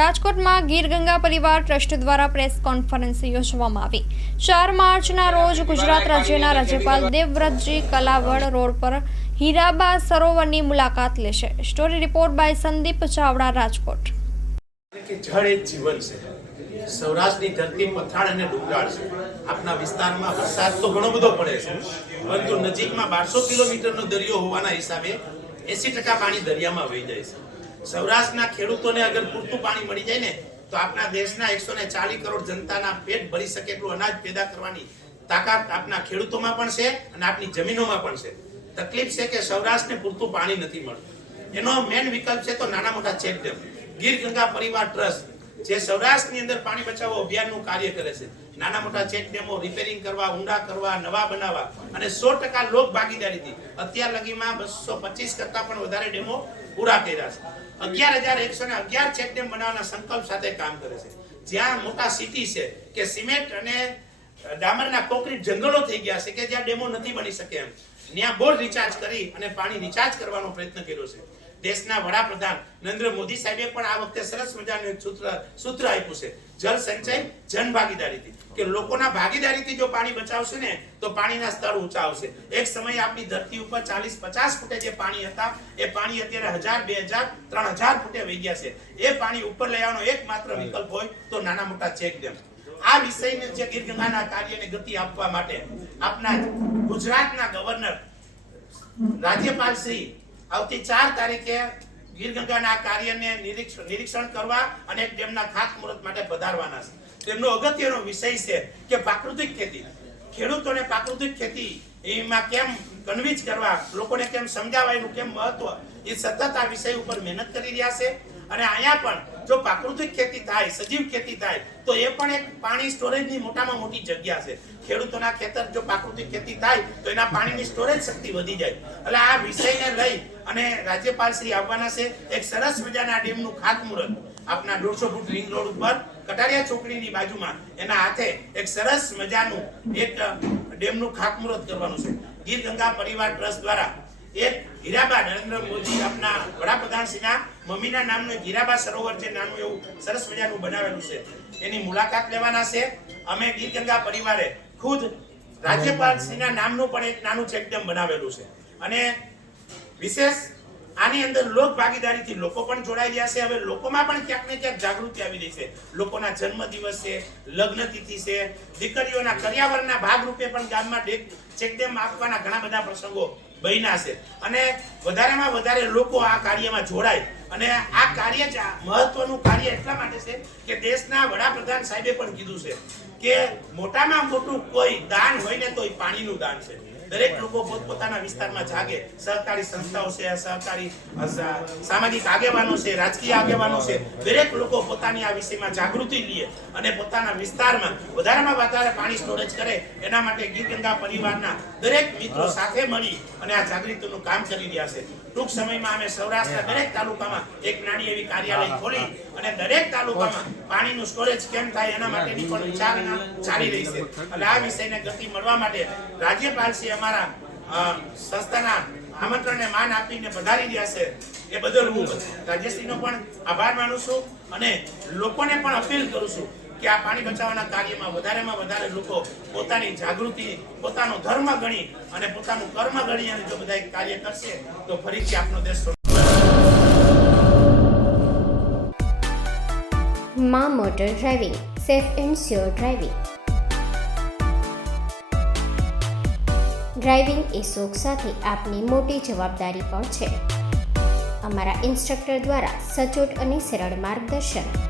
રાજકોટમાં ગીર ગંગા પરિવાર ટ્રસ્ટ દ્વારા પ્રેસ કોન્ફરન્સ યોજવામાં આવી. ચાર માર્ચના રોજ ગુજરાત રાજ્યના રાજ્યપાલ દેવવ્રતજી કલાવડ રોડ પર હીરાબા સરોવરની મુલાકાત લેશે. Story report by Sandeep Chavda, Rajkot. જળ એ જીવન છે. સૌરાષ્ટ્રની ધરતી પથરાળ અને ડુંગરાળ છે. આપના વિસ્તારમાં વરસાદ તો ઘણો બધો પડે છે, પરંતુ નજીકમાં બારસો કિલોમીટરનો દરિયો હોવાના હિસાબે એસી ટકા પાણી દરિયામાં વહી જાય છે. સૌરાષ્ટ્રના ખેડૂતોને અગર પૂરતું પાણી મળી જાય ને, તો આપણા દેશના એકસો ને ચાલીસ કરોડ જનતાના પેટ ભરી શકે એટલું અનાજ પેદા કરવાની તાકાત આપના ખેડૂતોમાં પણ છે અને આપની જમીનોમાં પણ છે. તકલીફ છે કે સૌરાષ્ટ્રને પૂરતું પાણી નથી મળતું. એનો મેન વિકલ્પ છે તો નાના મોટા ચેકડેમ ગીર ગંગા પરિવાર ટ્રસ્ટ. જે સૌરાષ્ટ્રની અંદર પાણી બચાવો અભિયાનનું કાર્ય કરે છે. નાના મોટા ચેક ડેમો રિપેરિંગ કરવા, ઊંડા કરવા, નવા બનાવવા. અને સો ટકા લોક ભાગીદારીથી અત્યાર લગીમાં બસો પચીસ કરતા પણ વધારે ડેમો પૂરા કર્યા છે. અગિયાર હજાર એકસો ને અગિયાર ચેક ડેમ બનાવવાના સંકલ્પ સાથે કામ કરે છે. જ્યાં મોટા સિટી છે કે સિમેન્ટ અને ડામરના કોંક્રીટ જંગલો થઈ ગયા છે કે જ્યાં ડેમો નથી બની શકે એમ. ત્યાં બોર રિચાર્જ કરી અને પાણી રિચાર્જ કરવાનો પ્રયત્ન કર્યો છે. દેશના વડાપ્રધાન નરેન્દ્ર મોદી સાહેબે પણ આ વખતે સરસ મજાનું સૂત્ર સૂત્ર આપ્યું છે. જળ સંચય જન ભાગીદારીથી. કે લોકોના ભાગીદારીથી જો પાણી બચાવશે ને તો પાણીના સ્તર ઊંચા આવશે. એક સમયે આપણી ધરતી ઉપર ચાલીસ પચાસ ફૂટે જે પાણી હતા એ પાણી અત્યારે હજાર બે હજાર ત્રણ હજાર ફૂટે વહી ગયા છે. એ પાણી ઉપર લઈ આવવાનો એકમાત્ર વિકલ્પ હોય તો નાના મોટા ચેક ડેમ. આ વિષયને જે ગીર ગંગાના કાર્યને ગતિ આપવા માટે આપના ગુજરાતના ગવર્નર રાજ્યપાલ શ્રી આવતી ચાર તારીખે ગીર ગંગાના કાર્યને નિરીક્ષણ કરવા અને ડેમના ખાતમુહૂર્ત માટે પધારવાના છે. તેમનો અગત્યનો વિષય છે કે પ્રાકૃતિક ખેતી. ખેડૂતોને પ્રાકૃતિક ખેતી એમાં કેમ કન્વિન્સ કરવા, લોકોને કેમ સમજાવવા, એનું કેમ મહત્વ, એ સતત આ વિષય ઉપર મહેનત કરી રહ્યા છે. અને અહીંયા પણ જો પ્રાકૃતિક ખેતી થાય, સજીવ ખેતી થાય, તો એ પણ એક પાણી સ્ટોરેજની મોટામાં મોટી જગ્યા છે. ખેડૂતોના ખેતર જો પ્રાકૃતિક ખેતી થાય, તો એના પાણીની સ્ટોરેજ શક્તિ વધી જાય. એટલે આ વિષયને લઈ અને રાજ્યપાલ શ્રી આવવાના છે, એક સરસ મજાના ડેમનું ખાતમુહૂર્ત આપના દોઢસો ફૂટ રિંગ રોડ ઉપર, કટારિયા ચોકડીની બાજુમાં, એના હાથે એક સરસ મજાનું એક ડેમનું ખાતમુહૂર્ત કરવાનું છે. ગીર ગંગા પરિવાર ટ્રસ્ટ દ્વારા એક હીરાબા નરેન્દ્ર મોદી આપના વડાપ્રધાન શ્રીના મમ્મીના નામનું હીરાબા સરોવર છે, નાનું એવું સરસ મજાનું બનાવેલું છે. એની મુલાકાત લેવાના છે. અમે ગીર ગંગા પરિવારે ખુદ રાજ્યપાલ શ્રીના નામનું પણ એક નાનું ચેકડેમ બનાવેલું છે. અને વિશેષ આની અંદર લોક ભાગીદારીથી લોકો પણ જોડાઈ ગયા છે. હવે લોકોમાં પણ ક્યાંક ને ક્યાંક જાગૃતિ આવી રહી છે. લોકોના જન્મદિવસ છે, લગ્ન તિથિ છે, દીકરીઓના કરિયાવરના ભાગરૂપે પણ ગામમાં ચેકડેમ આપવાના ઘણા બધા પ્રસંગો બન્યા છે. અને વધારેમાં વધારે લોકો આ કાર્યમાં જોડાય. અને આ કાર્ય જ મહત્વનું કાર્ય એટલા માટે છે કે દેશના વડાપ્રધાન સાહેબે પણ કીધું છે કે મોટામાં મોટું કોઈ દાન હોય ને તો એ પાણીનું દાન છે. દરેક લોકો પોતપોતાના વિસ્તારમાં જાગે. સહકારી સંસ્થાઓ છે સહકારી સામાજિક આગેવાનો છે રાજકીય આગેવાનો છે. દરેક લોકો પોતાની આ વિષયમાં જાગૃતિ લે અને પોતાના વિસ્તારમાં વધારેમાં વધારે પાણી સ્ટોરેજ કરે. એના માટે ગીર ગંગા પરિવારના દરેક મિત્રો સાથે મળી અને આ જાગૃતિનું કામ કરી રહ્યા છે. ટૂંક સમયમાં અમે સૌરાષ્ટ્રના દરેક તાલુકામાં એક નાની એવી કાર્યાલય ખોલી અને દરેક તાલુકામાં પાણીનું સ્ટોરેજ કેમ થાય એના માટેની પણ વિચારણા ચાલી રહી છે. એટલે આ વિષયને ગતિ મળવા માટે રાજ્યપાલશ્રી અમારા સંસ્થાના આમંત્રણને માન આપીને પધારી રહ્યા છે એ બદલ હું રાજ્યશ્રીનો પણ આભાર માનું છું અને લોકોને પણ અપીલ કરું છું કે આ પાણી બચાવવાના કાર્યમાં વધારેમાં વધારે લોકો પોતાની જાગૃતિ, પોતાનો ધર્મ ગણી અને પોતાનું કર્મ ગણી અને જો બધા કાર્ય કરશે, તો ફરીથી આપનો દેશ મા motor driving, safe and sure driving. Driving એ શોખ સાથે આપની મોટી જવાબદારી પણ છે. અમારા ઇન્સ્ટ્રક્ટર દ્વારા સચોટ અને સરળ માર્ગદર્શન.